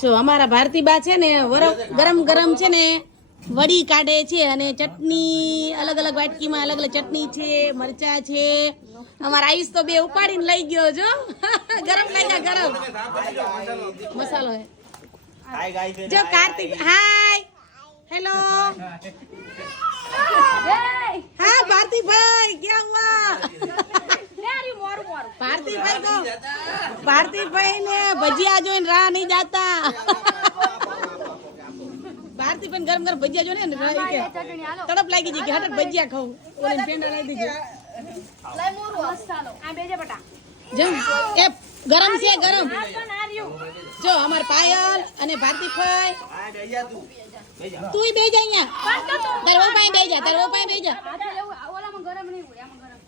જો અમારા ભારતીબા છે ને ગરમ ગરમ છે ને વડી કાઢે છે અને ચટણી અલગ અલગ વાટકીમાં અલગ અલગ ચટણી છે, મરચા છે. અમારા આયુષ તો બે ઉપાડીને લઈ ગયો જો. ગરમ લાગ્યા ગરમ મસાલો હે. જો કાર્તિક હાય હેલો हाँ भारती भाई क्या हुआ भारती भाई ने भजिया जो राह नहीं जाता. भारती भाई गरम गरम भजिया जो ने तड़प लागी जी हट भजिया खाऊं ओले पेंडा लई दीजिए लई मोरू मसालो आ बेजे बटा जम ए गरम से गरम जो हमार पायल અને ભારતી ભાઈ આ બેજા તું બે જા અહીંયા તાર વો પાસે બે જા ઓલામાં ગરમ નહીં હોય આમાં ગરમ.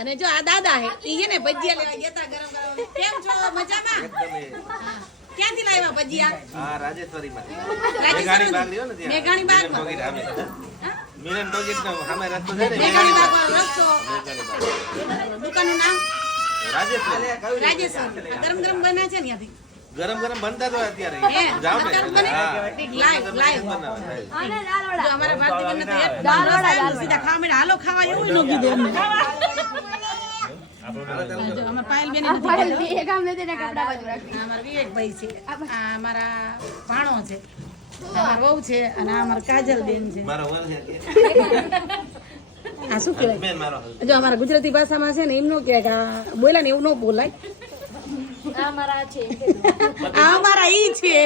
અને જો આ દાદા હે ઈ છે ને ભજીયા લેવા ગયા તા ગરમ ગરમ. કેમ છો મજામાં? ક્યાંથી લાવ્યા ભજીયા? હા રાજેશ્વરી માંથી. મેઘાણી બાગ લ્યો ને ત્યાં. મેઘાણી બાગ મિલન ટોગીટ નો સામે રસ્તો છે ને મેઘાણી બાગ વાળો રસ્તો. દુકાનનું નામ રાજેશ્વરી. ગરમ ગરમ બના છે ને ત્યાંથી ગરમ ગરમ બનતા તો અત્યારે જાવ ને લાઈવ આને દાલવડા અમારા ભારતીબેન ને તો એક દાલવડા સીધા ખાવા મળે. હાલો ખાવા એવું ન કીધું અમને. અમાર પાયલ બેન નથી એક આમ લેતે ને કપડા બાજુ રાખી. અમાર વિવેકભાઈ છે, આ અમારા ભાણો છે, અમાર વહુ છે અને આ અમાર કાજલ બેન છે. મારો વર છે આ શું કહેવાય જો અમારા ગુજરાતી ભાષામાં છે ને એમ નો કહેવાય કે બોલા ને એવું ન બોલાય. આ અમારા ઈ છે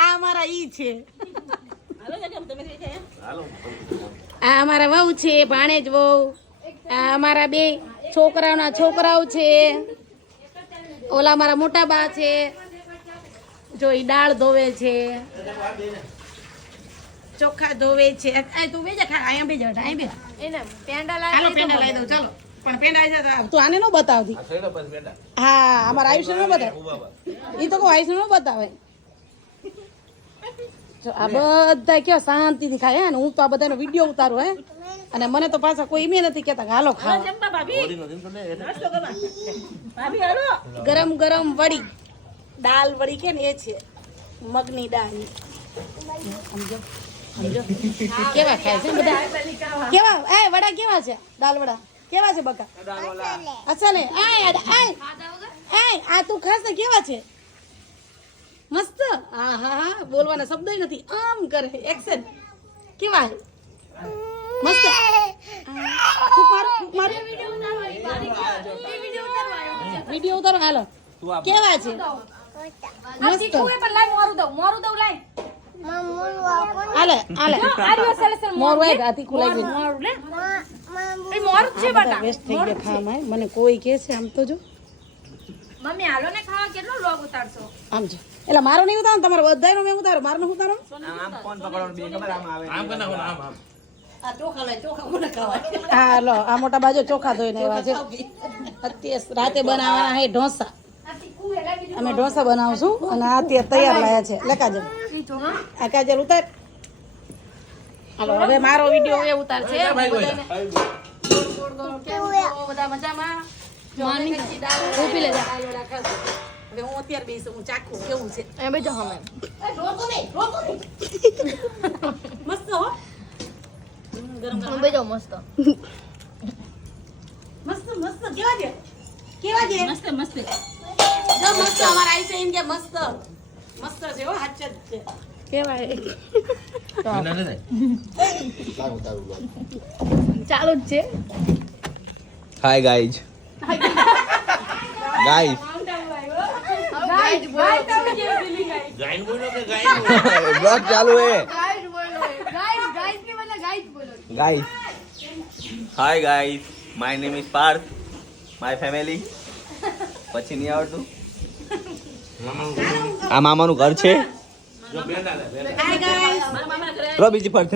આ અમારા ઈ છે. આ અમારા વહુ છે, ભાણેજ વહુ. આ અમારા બે છોકરાઓના છોકરાઓ છે. ઓલા અમારા મોટા બા છે જો ઈ દાળ ધોવે છે, ચોખા ધોવે છે. તું બેજા ખા અહીંયા બેજા અહીંયા બે એને પેંડા લાવી દઉં ચાલો. પણ પેંડા છે તું આને નો બતાવતી. હા અમારા આયુષ્ય નો બતાવે ઈ તો કોઈ આયુષ્ય નો બતાવે. જો આ બધા કેવા શાંતિથી ખાય હે ને હું તો આ બધાનો વિડીયો ઉતારું હે અને મને તો પાછા કોઈ એમ નથી કેતા કે હાલો ખાવા. ગરમ ગરમ વડી દાલ વડી કે ને એ છે મગની દાળ. સમજો સમજો કેવા ખાય છે બધા કેવા એ વડા કેવા છે દાલ વડા કેવા છે બકા અચ્છા ને આ તું ખાસ ને કેવા છે મસ્ત. હા હા હા બોલવાના શબ્દ નથી આમ કરે એક્શન કેવા મસ્ત. વિડિયો ઉતારો હાલો કેવા છે મસ્ત. આલે આલે મોર વાય ગાતી ખુલાઈ ગઈ મોર છે બટા વેસ્ટ થઈ ગયા ખાવામાં. મને કોઈ કહે છે આમ તો જો મમ્મી હાલો ને ખાવા કેટલો લોગ ઉતારશો આમ જો એટલે મારો નહીં ઉતારો તમારો બધાયનો મેં ઉતારો મારો ન ઉતારો આમ ફોન પકડો બે ખબર આમ આવે આમ કના આમ આમ આ ચોખા લે ચોખા મને ખાવા. હા લો આ મોટા બાજુ ચોખા ધોઈને આવ્યા છે. અત્યારે રાતે બનાવવાના હે ઢોસા. અમે ઢોસા બનાવશું અને આ અત્યારે તૈયાર લાયા છે. લે કાજલ આ કાજલ ઉતાર. હાલો હવે મારો વિડિયો એ ઉતાર છે. બધા મજામાં ઉભી લે હવે હું અત્યારે બેસું હું ચાખું કેવું છે એ બેજો હમે મસ્ત હો ગરમ ગરમ બેજો મસ્ત મસ્ત મસ્ત કેવા છે મસ્ત મસ્ત જો મસ્ત અમારા આઈ છે એમ કે મસ્ત મસ્ત છે હો હાચ જ છે કેવાય ચાલુ જ છે. હાય ગાઈઝ ગાઈઝ ब्लॉग चालू है guys hi guys my name is Parth my family પછી નહીં આવડતું આ મામાનું ઘર છે. હાય ગાઈસ બીજી પર